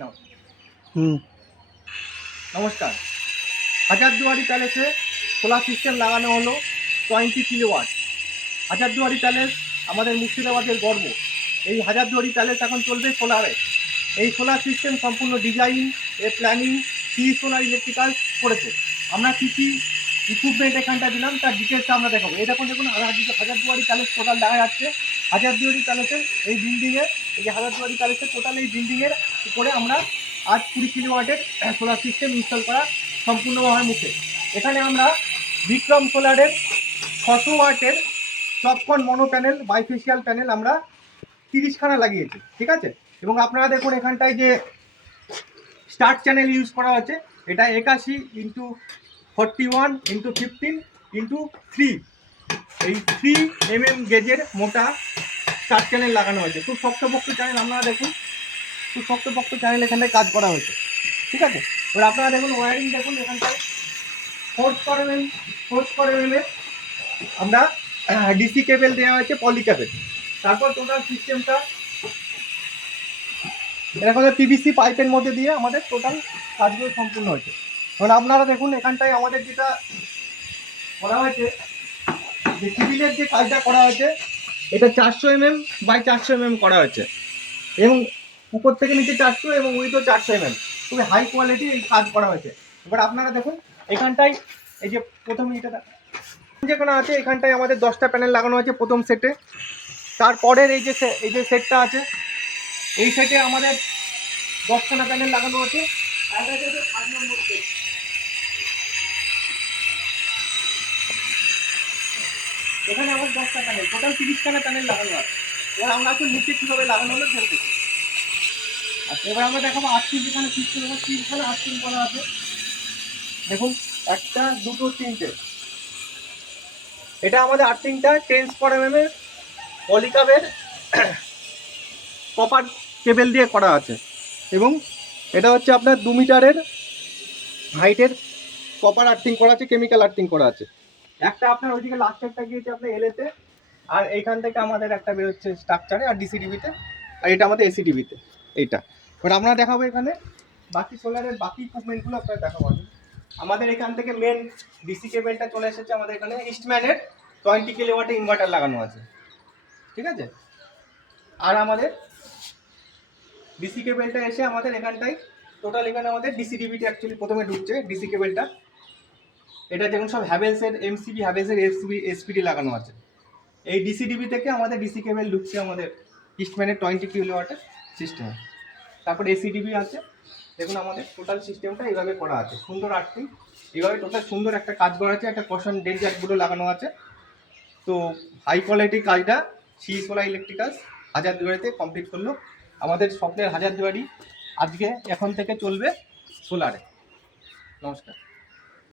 নাও। নমস্কার। Hazarduari প্যালেসে solar system লাগানো হলো 20 কিলোওয়াট। হাজারদুয়ারি প্যালেস আমাদের মুর্শিদাবাদের গর্ব। এই হাজারদুয়ারি প্যালেস এখন চলবে সোলারে। এই সোলার সিস্টেম সম্পূর্ণ ডিজাইন প্ল্যানিং সোলার ইলেকট্রিক্যাল করেছে। আমরা কী কী ইকুইপমেন্ট এখানটা দিলাম তার ডিটেলসটা আমরা দেখাবো। এই দেখুন হাজারদুয়ারি প্যালেস টোটাল দেখা যাচ্ছে। হাজারদুয়ারি প্যালেসের এই বিল্ডিংয়ে, এই যে হাজারদুয়ারি প্যালেসের টোটাল এই বিল্ডিংয়ের উপরে আমরা আজ 20 কিলোওয়াটের সোলার সিস্টেম ইনস্টল করা সম্পূর্ণভাবে মুখে। এখানে আমরা বিক্রম সোলারের 600 ওয়াটের টপকন মনো প্যানেল বাইফেশিয়াল প্যানেল আমরা 30খানা লাগিয়েছি, ঠিক আছে। এবং আপনারা দেখুন এখানটায় যে স্টার্ট চ্যানেল ইউজ করা হচ্ছে, এটা 81x41x15x3, এই 3 mm গেজের মোটা স্টার্ট চ্যানেল লাগানো হয়েছে। খুব শক্তপোক্ত চ্যানেল, আপনারা দেখুন খুব শক্তপোক্ত চ্যানেল এখানটায় কাজ করা হয়েছে, ঠিক আছে। এবার আপনারা দেখুন ওয়ারিং দেখুন এখানটায় 4 mm আমরা ডিসি কেবল দেওয়া হয়েছে, পলি কেবল। তারপর টোটাল সিস্টেমটা এরকম পিভিসি পাইপের মধ্যে দিয়ে আমাদের টোটাল কাজগুলো সম্পূর্ণ হয়েছে। কারণ আপনারা দেখুন এখানটায় আমাদের যেটা করা হয়েছে, যে সিভিলের যে কাজটা করা হয়েছে, এটা 400 mm বাই 400 mm করা হয়েছে এবং উপর থেকে নিচে 400 এবং উইথও 400 mm, খুবই হাই কোয়ালিটি এই কাজ করা হয়েছে। এবার আপনারা দেখুন এখানটায় এই যে প্রথম এটা যেখানে আছে, এখানটায় আমাদের 10টা প্যানেল লাগানো আছে প্রথম সেটে। তারপরের এই যে সেটটা আছে, এই সেটে আমাদের 10খানা প্যানেল লাগানো আছে। এখানে আমার 10টা প্যানেল, টোটাল 30খানা প্যানেল লাগানো আছে। এবার আমরা একটু নিচে কীভাবে লাগানো হলো ফেলতে। আচ্ছা, এবার আমরা দেখাবো আর্থিং যেখানে সিস্টেম হবে, 3খানা আর্থিং করা আছে। দেখুন 1, 2, 3টে। এটা আমাদের আর্থিংটা 10 mm পলিকাবের কপার কেবল দিয়ে করা আছে এবং এটা হচ্ছে আপনার 2 মিটারের হাইটের কপার আর্থিং করা আছে, কেমিক্যাল আর্থিং করা আছে। একটা আপনার ওইদিকে লাস্ট একটা গিয়েছে আপনার এলএতে, আর এইখান থেকে আমাদের একটা বেরোচ্ছে স্ট্রাকচারে আর ডিসিডিবিতে, আর এটা আমাদের এসিডিবিতে এইটা। এবার আমরা দেখাবো এখানে বাকি সোলারের বাকি ইকুইপমেন্টগুলো আপনারা দেখাবো। আমাদের এখান থেকে মেন ডিসি কেবলটা চলে এসেছে আমাদের এখানে। ইস্টম্যানের 20 কিলোওয়াটের ইনভার্টার লাগানো আছে, ঠিক আছে। আর আমাদের ডিসি কেবলটা এসে আমাদের এখানটাই টোটাল, এখানে আমাদের ডিসিডিবিতে অ্যাকচুয়ালি প্রথমে ঢুকছে ডিসি কেবলটা। এটা যেমন সব হ্যাভেলসের এমসিবি, হ্যাভেলসের এসপিডি লাগানো আছে। এই ডিসিডিবি থেকে আমাদের ডিসি কেবল ঢুকছে আমাদের ইস্টম্যানের 20 কিলোওয়াটের সিস্টেমে। তারপর এসিডিবি আছে। দেখুন আমাদের টোটাল সিস্টেমটা এইভাবে করা আছে, সুন্দর আর্থিং এইভাবে টোটাল সুন্দর একটা কাজ করা আছে। একটা কশন ডেঞ্জারগুলো লাগানো আছে। তো হাই কোয়ালিটি কাজটা সোলার ইলেকট্রিক্যালস হাজারদুয়ারিতে কমপ্লিট করলো। আমাদের স্বপ্নের হাজারদুয়ারি আজকে এখন থেকে চলবে সোলারে। নমস্কার।